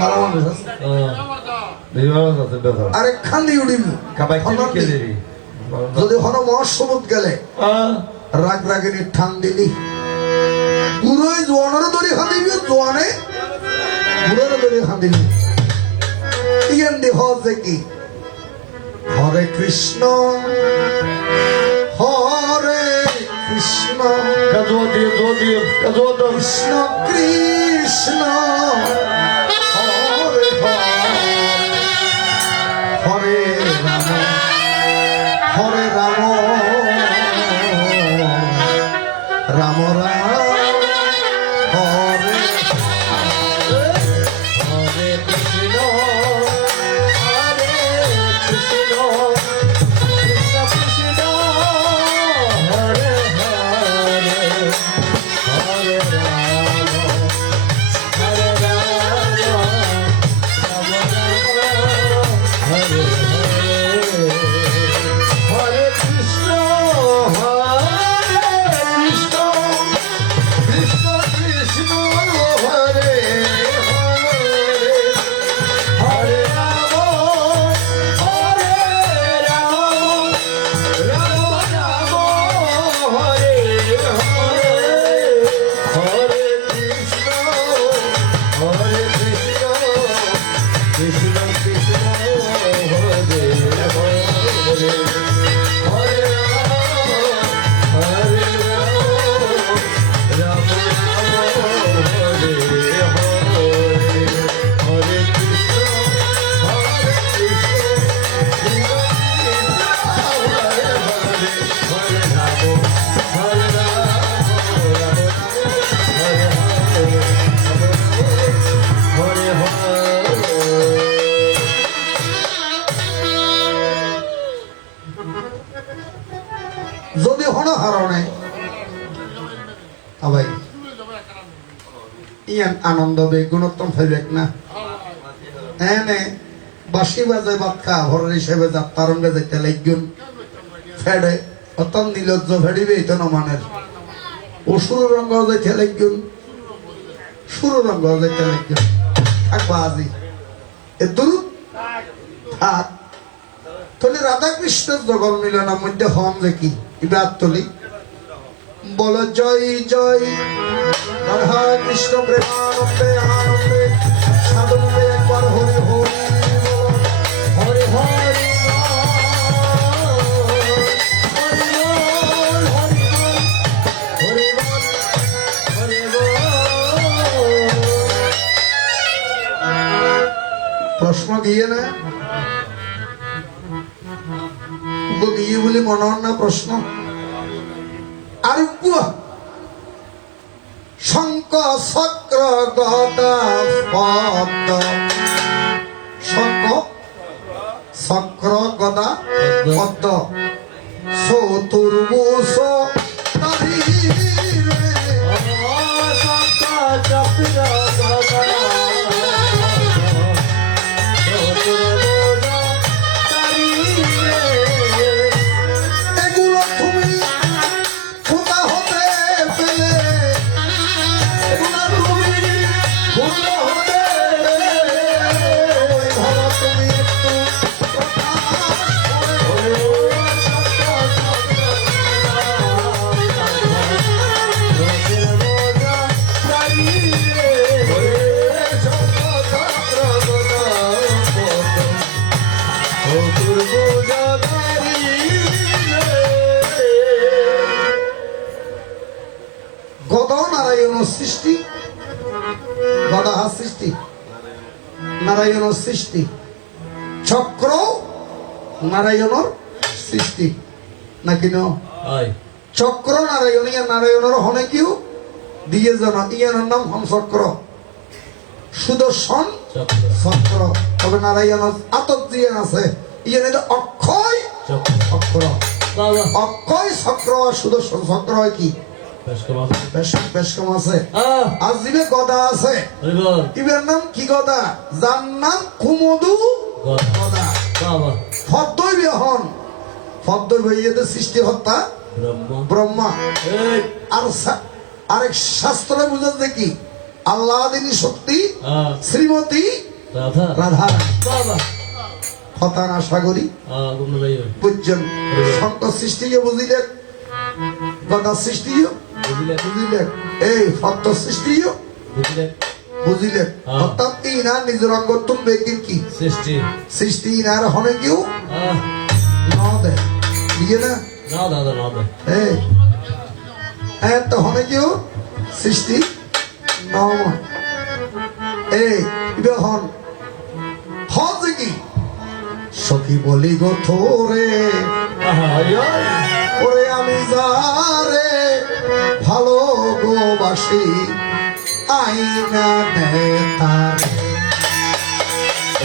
ভালো মানুষ আছে। বিবাহ আছে ব্যাপার আরে খান্দি উড়িল কাবাই কি রে যদি হন মহসবত গেলে রাগ রাগিনী ঠান দিলি গুরুই জোয়ানের দড়ি খান্দিবি জোয়ানে গুরুর দড়ি খান্দিবি ইয়েন দি হজে কি হরে কৃষ্ণ হরে কৃষ্ণ কাজুয়া দিয়ে কৃষ্ণ কৃষ্ণ হরে হরে হরে রাম রাম রাম হরে হরে কৃষ্ণ হরে কৃষ্ণ কৃষ্ণ কৃষ্ণ হরে হরে হরে রাম হরে রাম রাম রাম হরে হরে হরে কৃষ্ণ কৃষ্ণ কৃষ্ণ হরে হরে রাম হরে রাম রাম রাম হরে হরে হরে কৃষ্ণ হরে কৃষ্ণ কৃষ্ণ কৃষ্ণ হরে হরে হরে রাম হরে রাম রাম রাম হরে হরে হরে কৃষ্ণ হরে কৃষ্ণ কৃষ্ণ কৃষ্ণ হরে হরে হরে রাম হরে রাম হরে হরে হরে হরে যদি হন হারণে আবাই ইয়ান আনন্দ বেগুণোত্তম ফেবেক না এনে বাসি বাজে বাদ খা হরের হিসেবে যাত্রারঙ্গে যেতে লাগুন ফেডে অতন নীলজ্জ ফেডিবে এটা নমানের অসুর রঙ্গ যাইতে লাগুন সুর রঙ্গ যাইতে লাগুন থাকবা আজি এ দূর থাক তাহলে রাধা কৃষ্ণের জগল মিলনের মধ্যে হন যে কি ইবাদ তলি বল জয় জয় রাধা কৃষ্ণ প্রেমানন্দে আনন্দে সাধনন্দে একবার হরি হরি হরে হরে হরে বল হরে বল হরে বল প্রশ্ন গিয়ে না গিয়ে বলে মনে হন না প্রশ্ন আর কুয়া শঙ্ক চক্র গদা পদ্ম শঙ্ক চক্র গদা পদ্ম চতুর্ভুজ এগুলো তুমি খোদা হতে পেলে এগুলো তুমি খোদা হতে পেলে ভালো তুমি একটু গদ নারায়ণ সৃষ্টি গদাহা সৃষ্টি নারায়ণ সৃষ্টি চক্র নারায়ণর সৃষ্টি নাকি ন আয় চক্র নারায়ণ ইয়া নারায়ণের হনে কিউ দিয়ে জন ইয়ানোর নাম হন চক্র সুদর্শন চক্র চক্র তবে নারায়ণ আতক দিয়ে আছে ইয়ান এটা অক্ষয় চক্র চক্র বাবা অক্ষয় চক্র আর সুদর্শন চক্র হয় কি বেশ কমাস বেশ কম আছে আহ আর জিবে গদা আছে হরি বল ইবের নাম কি গদা যার নাম কুমদু গদ গদা বাবা ফদ্দই বিহন ফদ্দই বইয়েতে সৃষ্টি হত্যা ব্রহ্ম ব্রহ্মা এই আর আরেক শাস্ত্রে বুঝা দেখি আল্লাহ দিনী শক্তি শ্রীমতী রাধা রাধা বাবা হতান আশা করি গুণ লই বুঝছেন শঙ্কর সৃষ্টিও বুঝিলেন গদা সৃষ্টিও বুঝলে বুঝিলেন এই ফদ্দ সৃষ্টিও বুঝলে বুঝিলেন হ্যাঁ। অর্থাৎ ইনা নিজের অঙ্গ তুলবে কি সৃষ্টি সৃষ্টি ইনার হনে কেউ আহ ন দেয় বুঝে না না দাদা না দে এই তো হনে কেউ সৃষ্টি নম এই হন হজ কি সখী বলি গো থোরে ওরে আমি যারে ভালো গো বাসি আইনা নেতার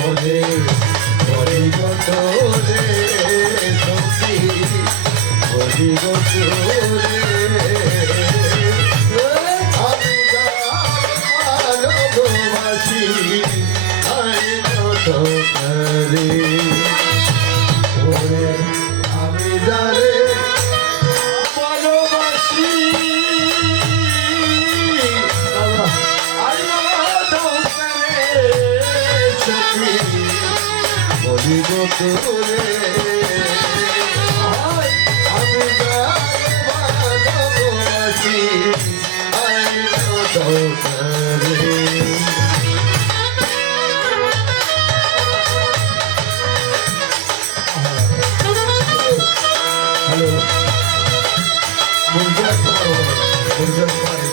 ওরে ওরে গোরে সখী ওরে গোরে আমি ভালোবাসি আই তো করে ওরে আমি যারে ভালোবাসি আই তো করে সখী বলি গো তোরে আমি যারে ভালোবাসি আই তো করে হ্যালো মুরগা পারে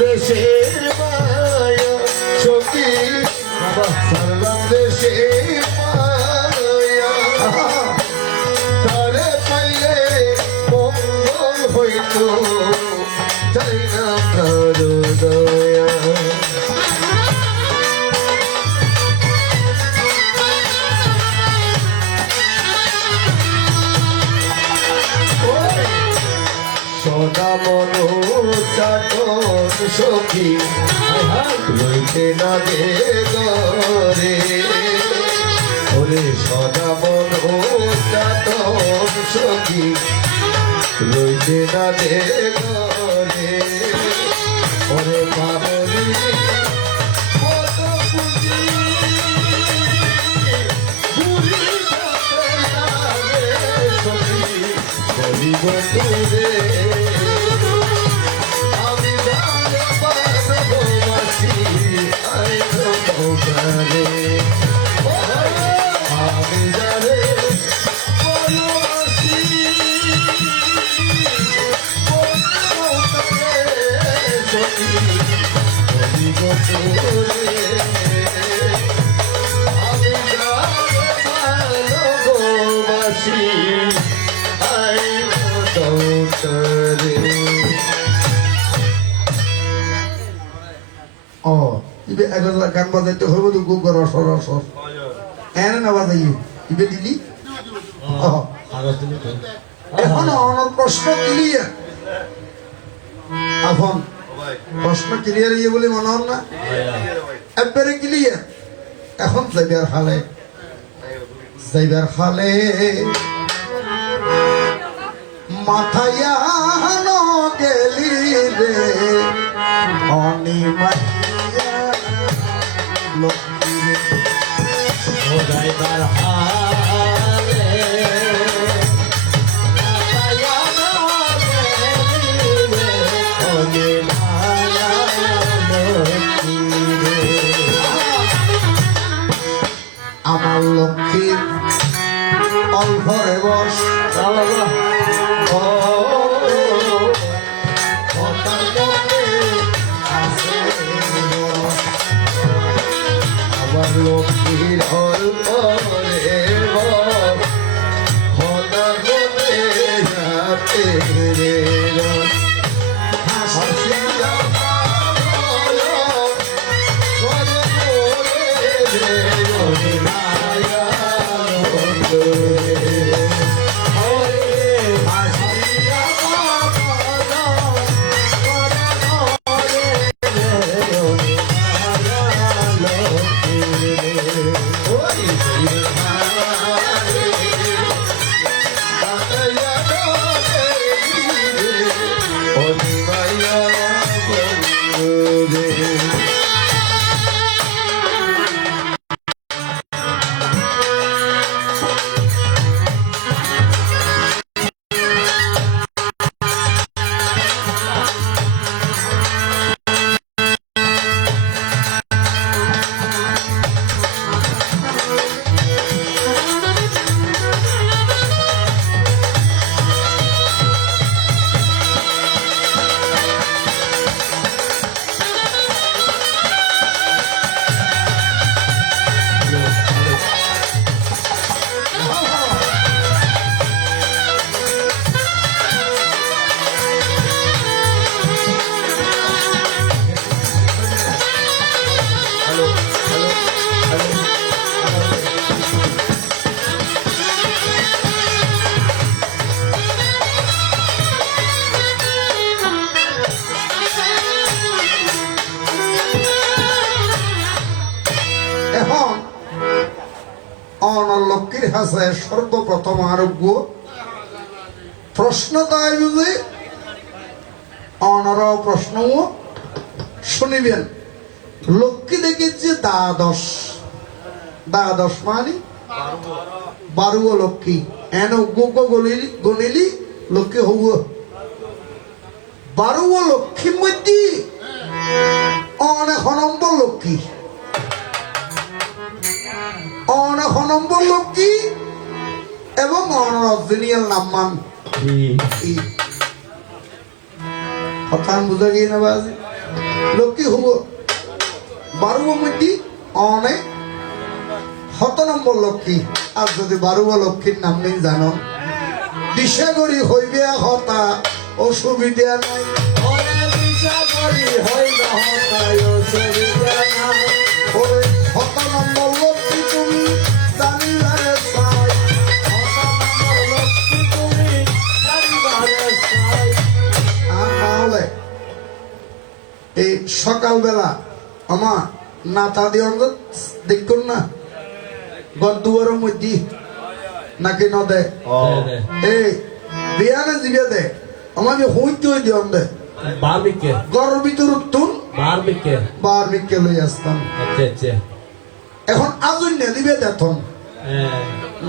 দেশের মায়া সখী সারলাম দেশের মায়া তারে পাইলে মঙ্গল হইত চাই না কারো দয়া সদা মনো চাটন সখী রইতে না গে গরে ওরে সদা মনো চাটন সখী রইতে না গে গরে ওরে পাবনি কত পুঁজি পুরি সখী বলিব তোরে আমি জানে ভালোবাসি আই তো করে আমি জানে ভালোবাসি সখী বলিব তোরে আমি জানে ভালোবাসি আই তো করে ও ইবে একলা গান বাজাইতে হইব তো গুগ রস রস এনে না বাজাই ইবে দিলি আগস্ট দিন এখন অনর প্রশ্ন ক্লিয়ার এখন প্রশ্ন ক্লিয়ার ইয়ে বলে মনে হন না একবারে ক্লিয়ার এখন যাইবার হালে মাথায়া গেলি রে অনিমাইয়া লক্ষ্মী রে ও যাইবার হালে লক্ষ্মীর অল্পরে হতা হতে যাতে রে হাসিয়া ভালো করে রে মায়া এখন অনলক্ষীর হাসে সর্বপ্রথম আরোগ্য প্রশ্ন তাই বুঝে অনর প্রশ্ন শুনিবেন লক্ষ্মী দেখেছি দ্বাদশ দ্বাদশ মানে 12 লক্ষ্মী এন উগ্র গণিলি লক্ষ্মী হব 12 লক্ষ্মীর মধ্যে অনেক নম্বর লক্ষ্মী অনেক নম্বর লক্ষ্মী এবং অনরিজিনাল নাম্মান কথা বুঝা গিয়ে না বাজি লক্ষ্মী হব 12 মধ্যে অনেক 7 নম্বর লক্ষ্মী আর যদি 12 লক্ষ্মীর নাম নেই জানো দিশা করি হইবে হতা অসুবিধা নাই দিশা করি হইবে হতায় অসুবিধা নাই 7 নম্বর লক্ষ্মী তুমি জানিবারে চাই 7 নম্বর লক্ষ্মী তুমি জানিবারে চাই তাহলে এই সকালবেলা আমার নাতা দিয়ে দেখুন না গদুয়ারের মধ্যে নাকি নদে এই বিয়ানে জিবে দে আমাকে হইতে হই দিয়ন দে বারবিকে গরর ভিতর তুন বারবিকে লই আসতাম আচ্ছা আচ্ছা এখন আজুন নে দিবে দেখুন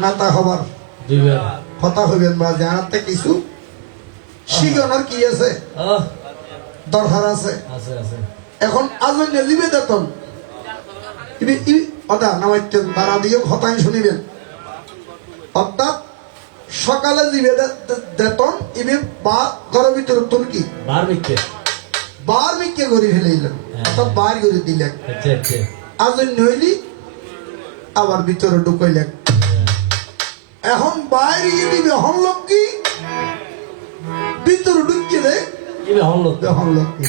নাতা হবার দিবে কথা হইবেন বা জানাতে কিছু শিগনার কি আছে দরকার আছে আছে আছে এখন আজুন নে দিবে দেখুন অদা নামাইতেন তারা দিয়েও হতাই শুনিবেন অর্থাৎ সকালে দিবে দেতন ইবে বা ঘরের ভিতরে তোর কি বার বিকে করে ফেলাইলেন অর্থাৎ বার করে দিলেন আজ নইলি আবার ভিতরে ঢুকাইলেন এখন বাইরে দিবে হন লক্ষ্মী ভিতরে ঢুকিয়ে দেয় হন লক্ষ্মী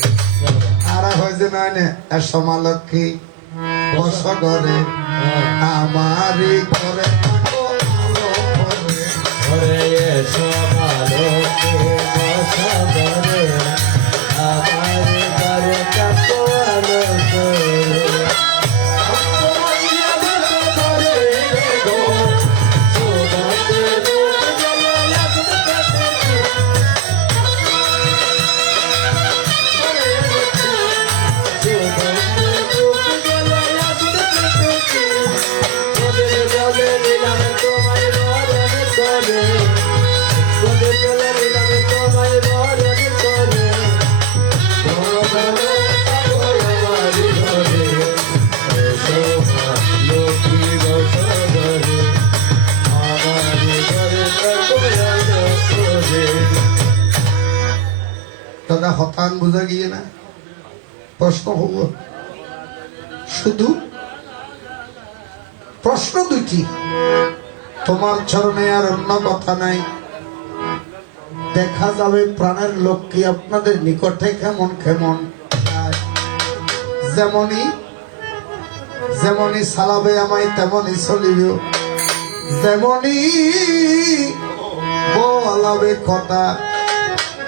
আর হয়েছে নয় না সমা লক্ষ্মী বস করে আমারই করে দাদা হতান বোঝা গিয়ে না প্রশ্ন হব শুধু প্রশ্ন দুইটি, তোমার চরণে আর অন্য কথা নাই। দেখা যাবে প্রাণের লক্ষ্মী আপনাদের নিকটে কেমন কেমন যায়। যেমনই যেমনই সালাবে আমায় তেমনই চলিব, যেমনই বলাবে কথা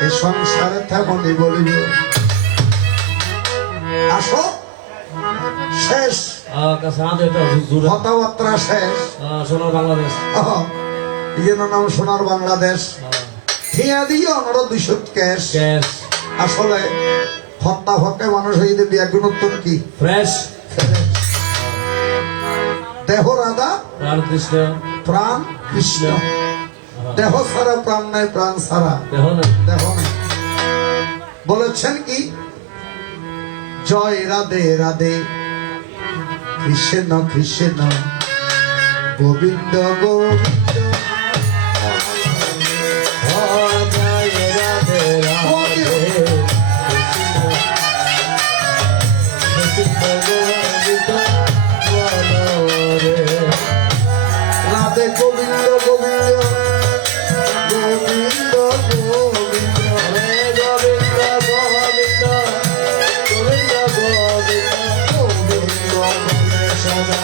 এ সংসারে তেমনই বলিব। আসো, শেষ কাছে আমাদের এটা জুড়ে কথাবার্তা শেষ। সোনার বাংলাদেশ। ইয়ের নাম সোনার বাংলাদেশ। ঠিয়া দিয়ে অনারো 200 ক্যাশ। ক্যাশ আসলে হত্যা হত্যা মানুষ এই যে বিয়া গুণোত্তর কি ফ্রেশ দেহ রাধা প্রাণ কৃষ্ণ প্রাণ কৃষ্ণ। দেহ ছাড়া প্রাণ নাই, প্রাণ ছাড়া দেখো না দেহ নাই। বলেছেন কি জয় রাধে রাধে কৃষ্ণ কৃষ্ণ গোবিন্দ গোবিন্দ। রাধে গোবিন্দ গোবিন্দ গোবিন্দ গোবিন্দ হে গোবিন্দ গোবিন্দ গোবিন্দ গোবিন্দ গোবিন্দ বলে সদা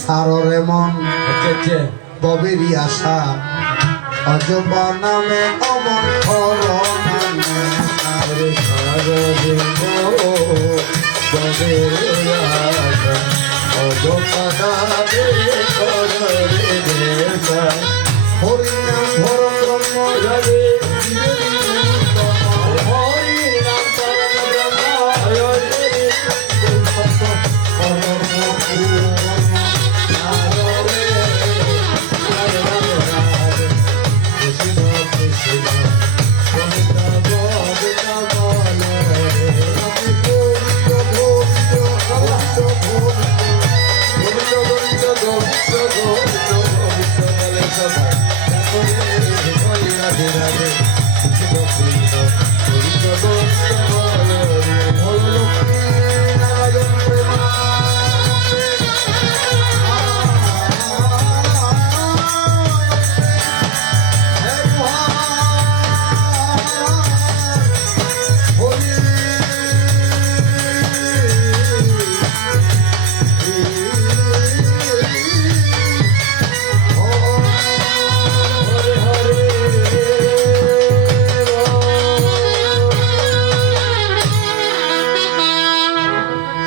সাররে মন ববেরি আশা অজবা নামে অমন ফল নামে হরিনাম ভর ব্রহ্ম হরি নাম পরম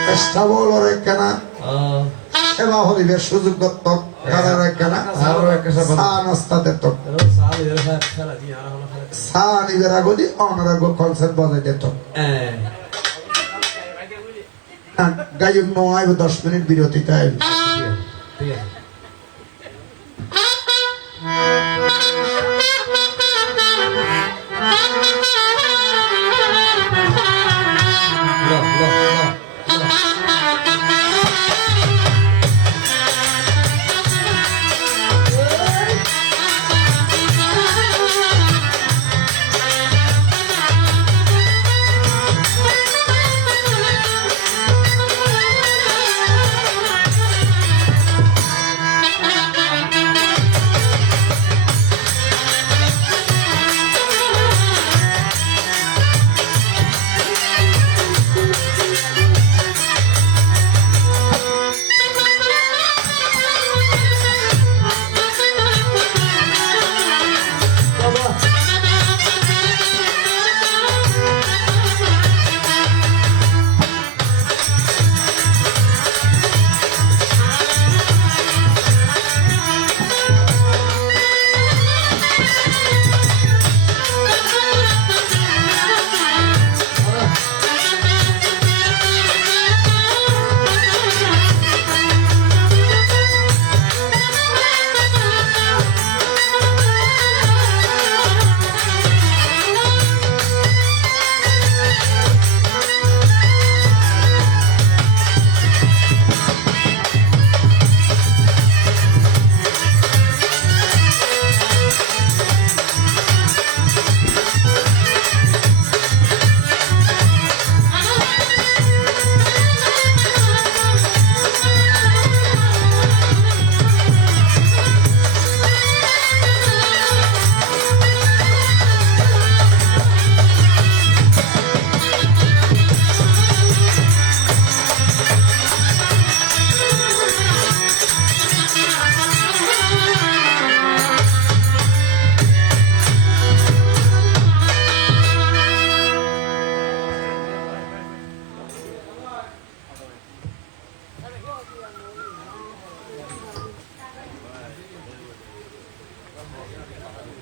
চেষ্টা বলো রে কেনা সেবা হরিবের সুযোগ দত্তক কারে কেনা চা নাস্তা দেতক চা নিবের আগদি অনারাগ কনসার্ট বাজাই দেতক। গায়ক নয় 10 মিনিট বিরতিতে আইব। ঠিক আছে